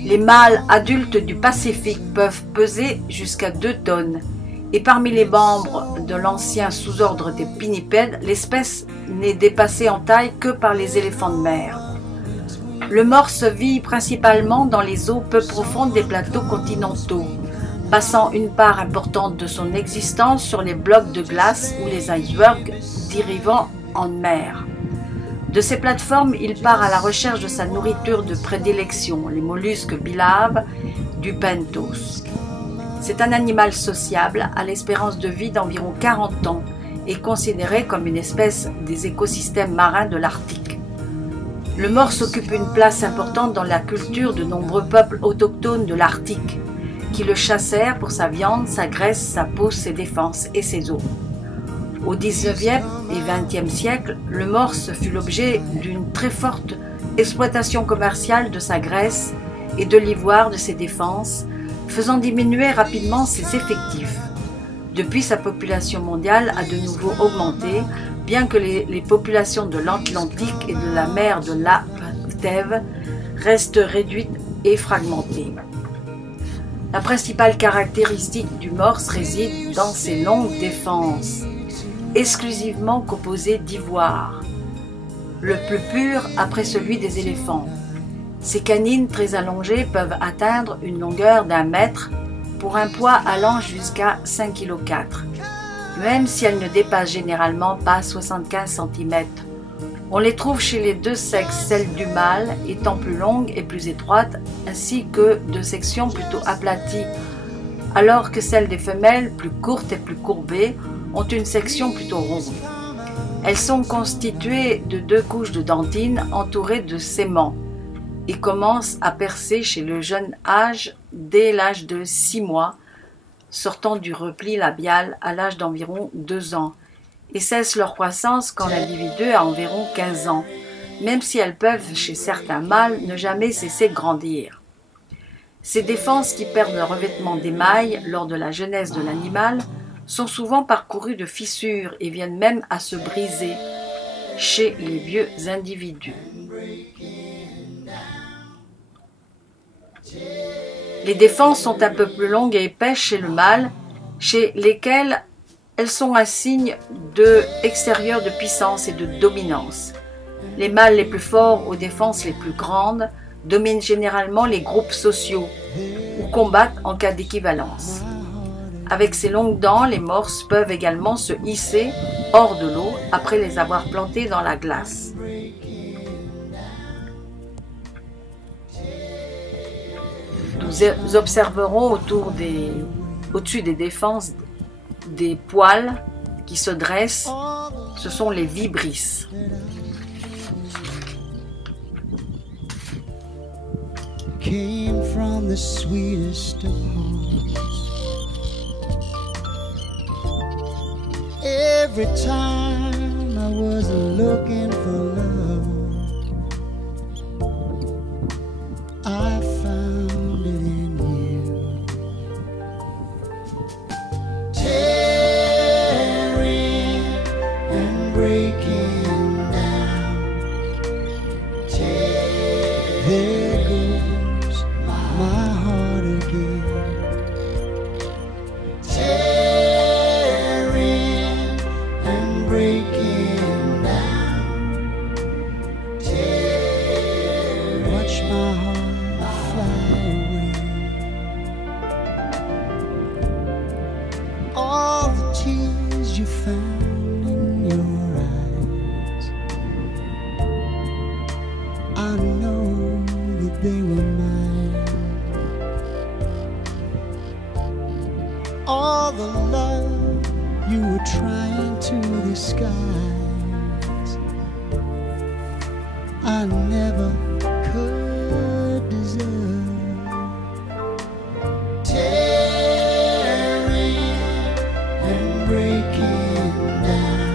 Les mâles adultes du Pacifique peuvent peser jusqu'à 2 tonnes. Et parmi les membres de l'ancien sous-ordre des pinnipèdes, l'espèce n'est dépassée en taille que par les éléphants de mer. Le morse vit principalement dans les eaux peu profondes des plateaux continentaux, passant une part importante de son existence sur les blocs de glace ou les icebergs dérivant en mer. De ces plateformes, il part à la recherche de sa nourriture de prédilection, les mollusques bilaves du pentos. C'est un animal sociable à l'espérance de vie d'environ 40 ans est considéré comme une espèce des écosystèmes marins de l'Arctique. Le morse occupe une place importante dans la culture de nombreux peuples autochtones de l'Arctique, qui le chassèrent pour sa viande, sa graisse, sa peau, ses défenses et ses os. Au XIXe et XXe siècle, le morse fut l'objet d'une très forte exploitation commerciale de sa graisse et de l'ivoire de ses défenses, faisant diminuer rapidement ses effectifs. Depuis, sa population mondiale a de nouveau augmenté, bien que les populations de l'Atlantique et de la mer de Laptev restent réduites et fragmentées. La principale caractéristique du morse réside dans ses longues défenses, exclusivement composées d'ivoire, le plus pur après celui des éléphants. Ces canines très allongées peuvent atteindre une longueur d'1 mètre pour un poids allant jusqu'à 5,4 kg, même si elles ne dépassent généralement pas 75 cm. On les trouve chez les deux sexes, celle du mâle étant plus longue et plus étroite, ainsi que de sections plutôt aplaties, alors que celles des femelles, plus courtes et plus courbées, ont une section plutôt ronde. Elles sont constituées de 2 couches de dentines entourées de séments et commencent à percer chez le jeune âge dès l'âge de 6 mois, sortant du repli labial à l'âge d'environ 2 ans, et cessent leur croissance quand l'individu a environ 15 ans, même si elles peuvent, chez certains mâles, ne jamais cesser de grandir. Ces défenses qui perdent le revêtement d'émail lors de la jeunesse de l'animal sont souvent parcourues de fissures et viennent même à se briser chez les vieux individus. Les défenses sont un peu plus longues et épaisses chez le mâle, chez lesquelles elles sont un signe extérieur de puissance et de dominance. Les mâles les plus forts aux défenses les plus grandes dominent généralement les groupes sociaux ou combattent en cas d'équivalence. Avec ces longues dents, les morses peuvent également se hisser hors de l'eau après les avoir plantés dans la glace. Nous observerons au-dessus des défenses des poils qui se dressent, ce sont les vibrisses. Came from the sweetest of homes. Every time I was looking for love, I found it in you. Tearing and breaking down. There goes my heart again. Tearing and breaking down. Watch my heart fly away. All the tears you found in your eyes, I know that they were mine. All the love you were trying to disguise, I never could deserve. Tearing and breaking down.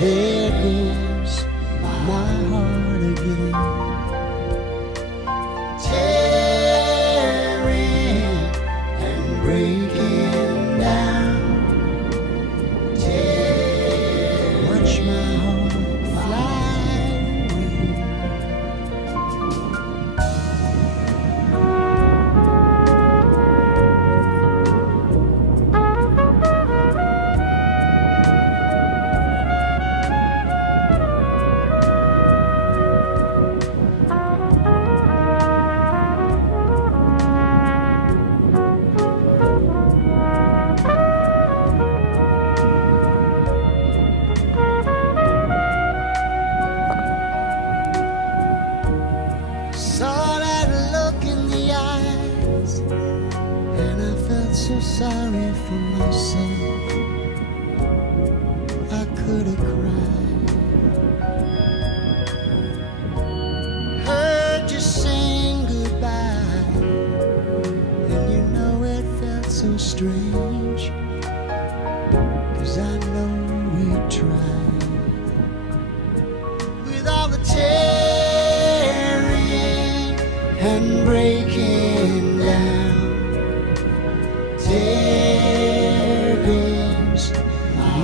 There goes my heart again. Tearing and breaking down. Watch my heart fly sorry for myself. I could have cried. Heard you sing goodbye, and you know it felt so strange, 'cause I know we tried. With all the tearing and breaking down, there goes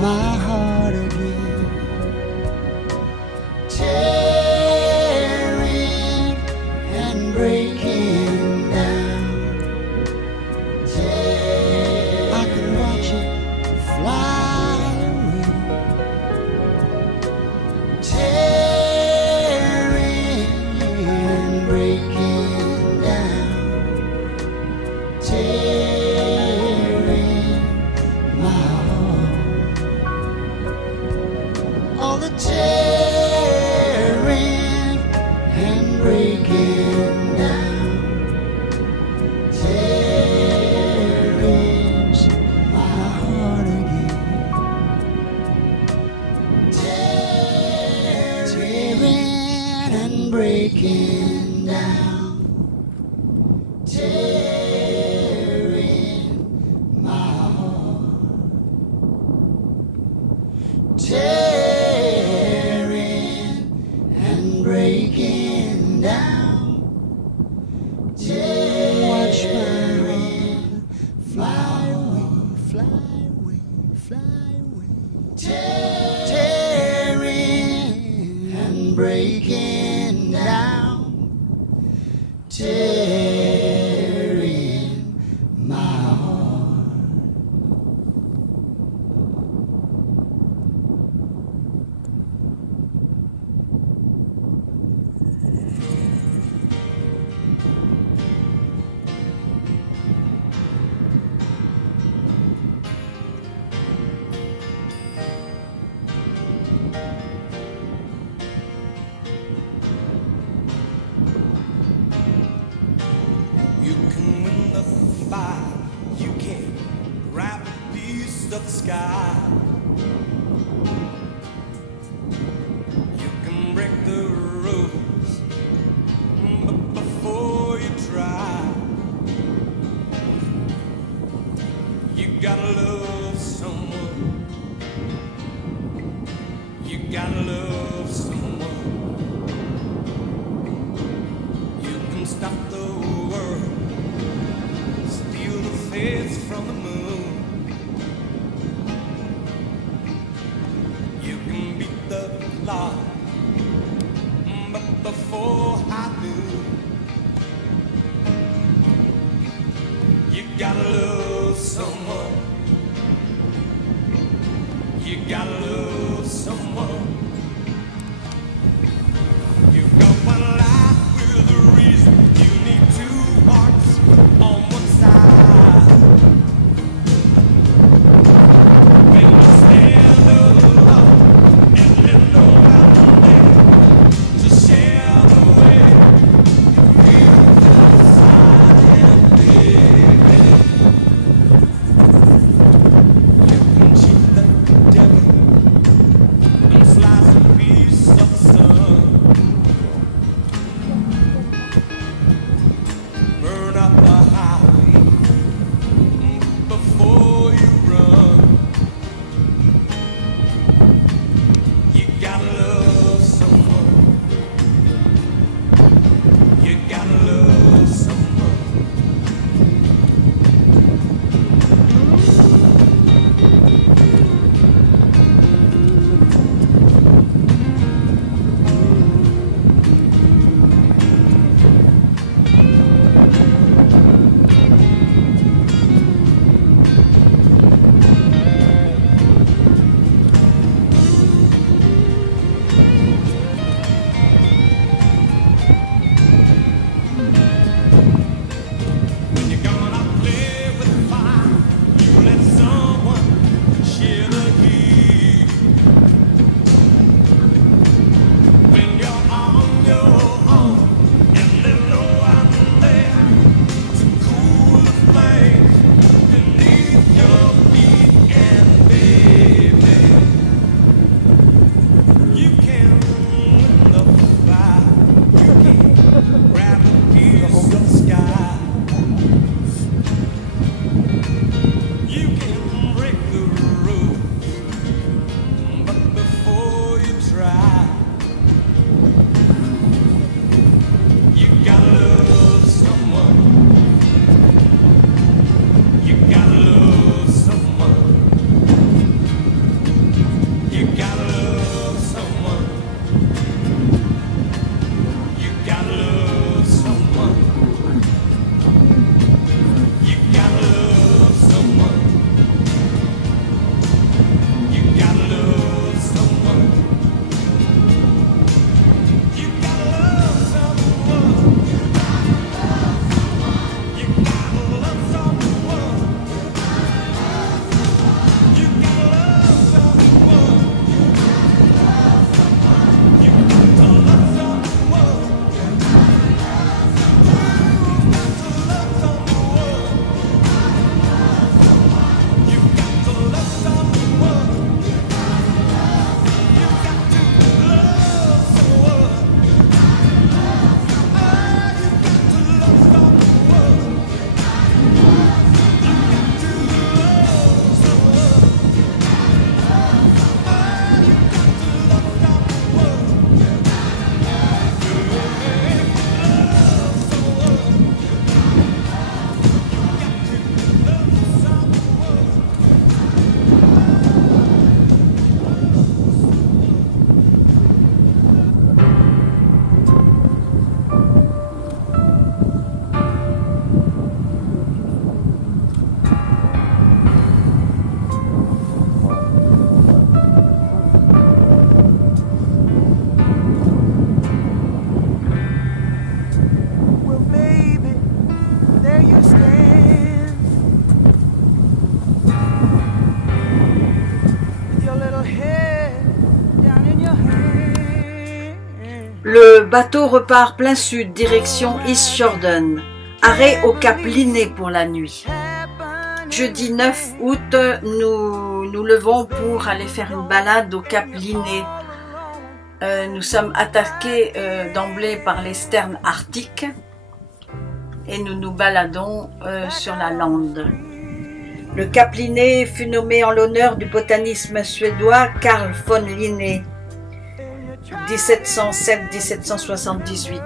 my heart again. Tearing and breaking down. I can watch it fly away. Tearing and breaking down. Tearing my heart. All the tearing and breaking down. Tearings my heart again. Tearing and breaking down. Tearing my heart. Tearing and breaking down. Watch my hand fly away, fly away, fly away. Tearing and breaking down. Tearing my heart. You can win the fight, you can grab a piece of the sky. You can break the rules, but before you try, you gotta love someone. You gotta love someone. You can stop the world, steal the face from the moon. You can beat the clock, but before I do, you gotta love someone. You gotta love someone. You got one life with a reason. You need two hearts on one side. When you stand alone and let no one there to share the way you feel inside and baby, you can cheat the devil and slide bateau repart plein sud, direction East Jordan. Arrêt au Cap Linné pour la nuit. Jeudi 9 août, nous levons pour aller faire une balade au Cap Linné. Nous sommes attaqués d'emblée par les sternes arctiques et nous nous baladons sur la lande. Le Cap Linné fut nommé en l'honneur du botaniste suédois Carl von Linné, 1707-1778.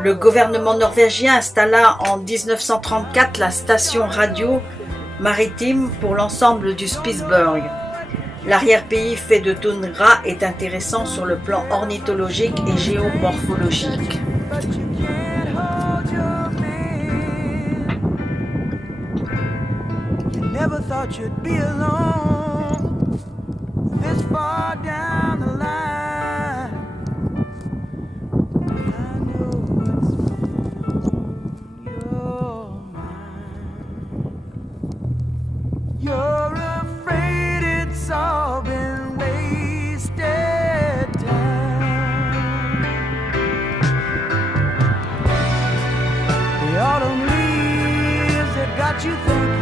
Le gouvernement norvégien installa en 1934 la station radio maritime pour l'ensemble du Spitsberg. L'arrière-pays fait de toundra est intéressant sur le plan ornithologique et géomorphologique. Never thought you'd be alone this far down the line. I know what's on your mind. You're afraid it's all been wasted time. The autumn leaves that got you thinking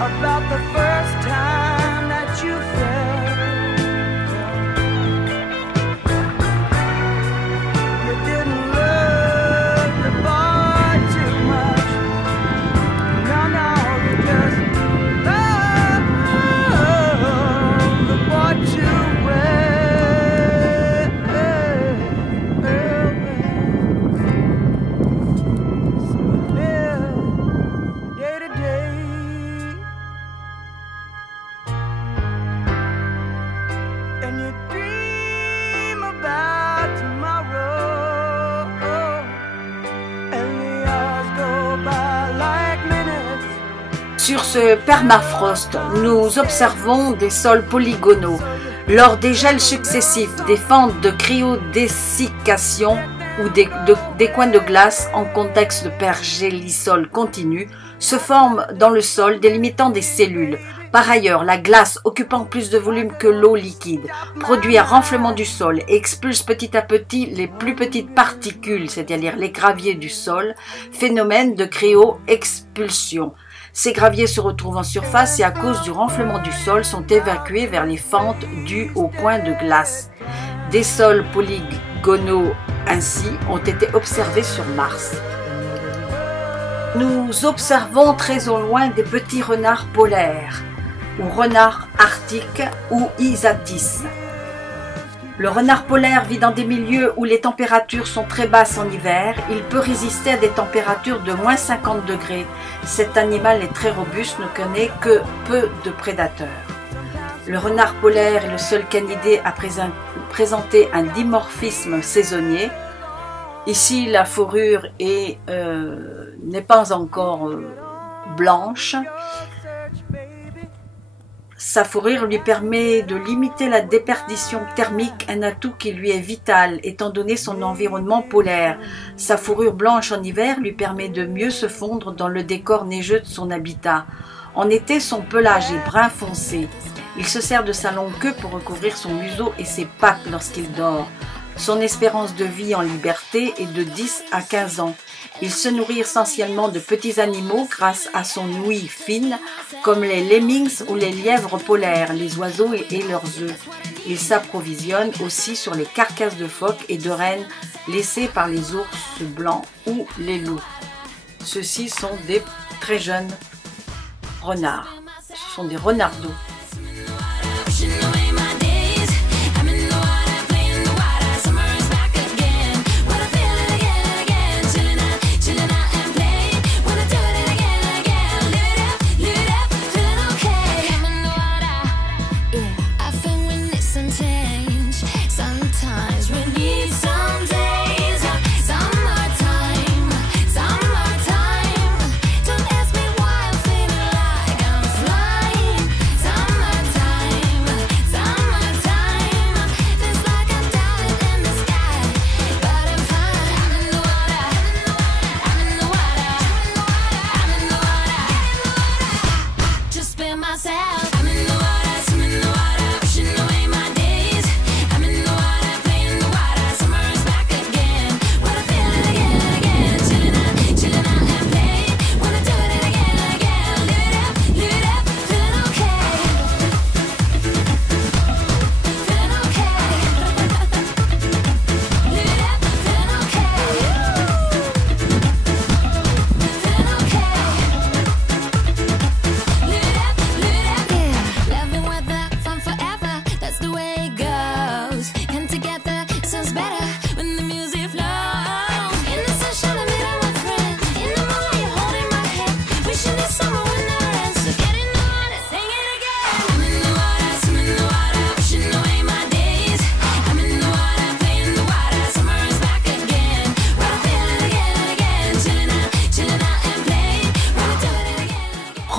about the first time that you felt you didn't love the boy too much. No, you just love the boy too well. So live day to day. And you dream about tomorrow, and the hours go by like minutes. Sur ce permafrost, nous observons des sols polygonaux. Lors des gels successifs, des fentes de cryodessiccation ou des coins de glace en contexte de pergélisol continu se forment dans le sol, délimitant des cellules. Par ailleurs, la glace, occupant plus de volume que l'eau liquide, produit un renflement du sol et expulse petit à petit les plus petites particules, c'est-à-dire les graviers du sol, phénomène de cryo-expulsion. Ces graviers se retrouvent en surface et à cause du renflement du sol sont évacués vers les fentes dues aux coins de glace. Des sols polygonaux ainsi ont été observés sur Mars. Nous observons très au loin des petits renards polaires, ou renards arctiques ou isatis. Le renard polaire vit dans des milieux où les températures sont très basses en hiver. Il peut résister à des températures de moins 50 degrés. Cet animal est très robuste, ne connaît que peu de prédateurs. Le renard polaire est le seul canidé à présenter un dimorphisme saisonnier. Ici, la fourrure n'est pas encore blanche. Sa fourrure lui permet de limiter la déperdition thermique, un atout qui lui est vital étant donné son environnement polaire. Sa fourrure blanche en hiver lui permet de mieux se fondre dans le décor neigeux de son habitat. En été, son pelage est brun foncé. Il se sert de sa longue queue pour recouvrir son museau et ses pattes lorsqu'il dort. Son espérance de vie en liberté est de 10 à 15 ans. Il se nourrit essentiellement de petits animaux grâce à son ouïe fine, comme les lemmings ou les lièvres polaires, les oiseaux et leurs œufs. Il s'approvisionne aussi sur les carcasses de phoques et de rennes laissées par les ours blancs ou les loups. Ceux-ci sont des très jeunes renards. Ce sont des renardeaux. Don't ask me why I'm feeling like I'm flying.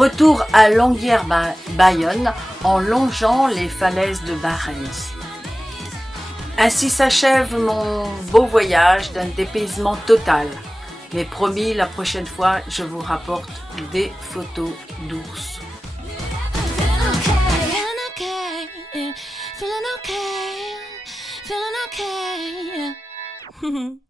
Retour à Languière-Bayonne en longeant les falaises de Barents. Ainsi s'achève mon beau voyage d'un dépaysement total. Mais promis, la prochaine fois, je vous rapporte des photos d'ours. Feeling okay, feeling okay.